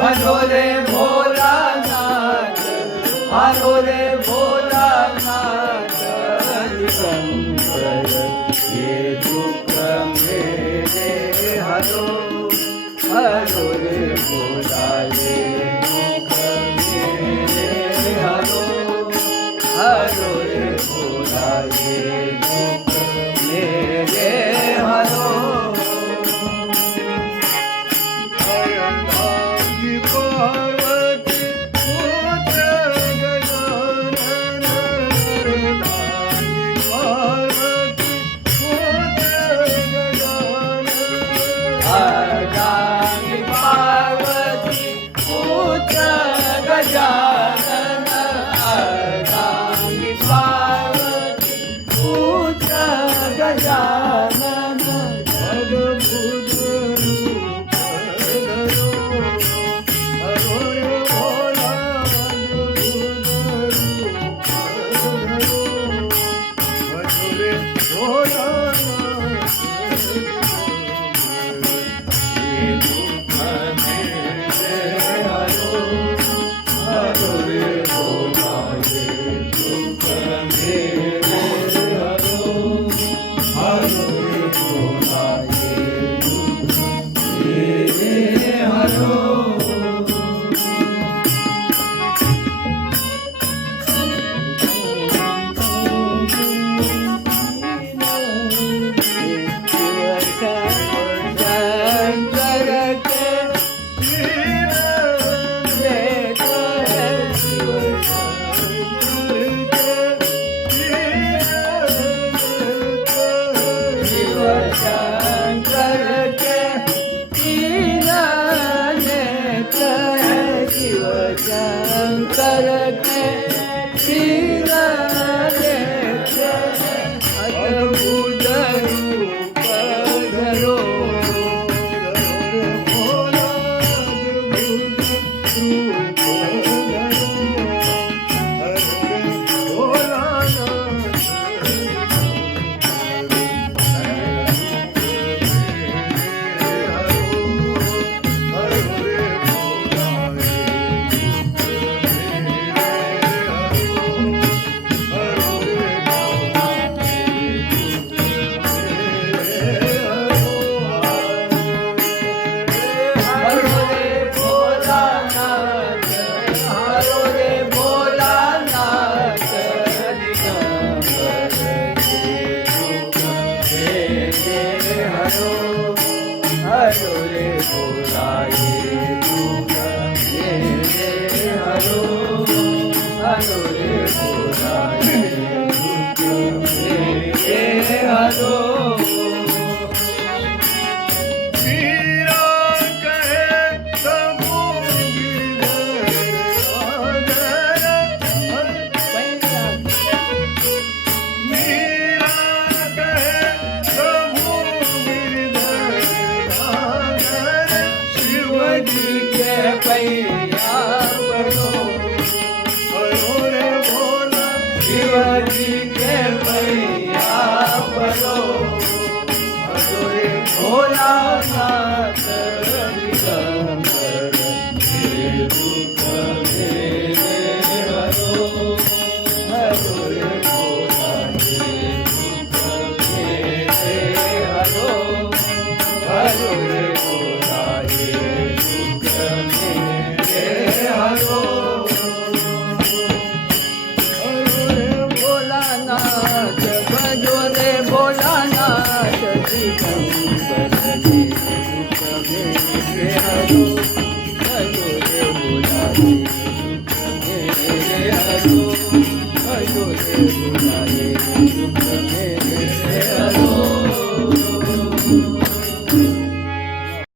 हरो रे भोलानाथ, हरो रे भोलानाथ, दिगंबर ये दुख मेरे हरो, हरो रे भोला ये दुख मेरे हरो, हरो रे भोला ये दुख मेरे हरो। अर्धांगी पार्वती पुत्र गजानन, अर्धांगी पार्वती पुत्र गजानन, अद्भुत रूप धरो, हरो रे भोला अद्भुत रूप धरो, हरो रे भोला शंकर के तीन नेत्र, शिव शंकर के तीन नेत्र, अद्भुत रूप धरो, भोला अद्भुत रूप धरो, हरो रे भोला ये दुख मेरे हरो, हरो रे भोला ये दुख मेरे हरो। पैया पड़ो, हरो रे भोला शिवजी के पैया पड़ो, हरो रे भोला नाथ, दिगंबर ये दुख मेरे हरो, हरो रे भोला ये दुख मेरे हरो, हरो रे भोला ये दुख मेरे हरो, हरो रे भोलानाथ, भजो रे भोलानाथ, दिगंबर ये दुख मेरे हरो, भजो रे भोला ये दुख मेरे हरो, भजो रे भोला ये दुख मेरे हरो।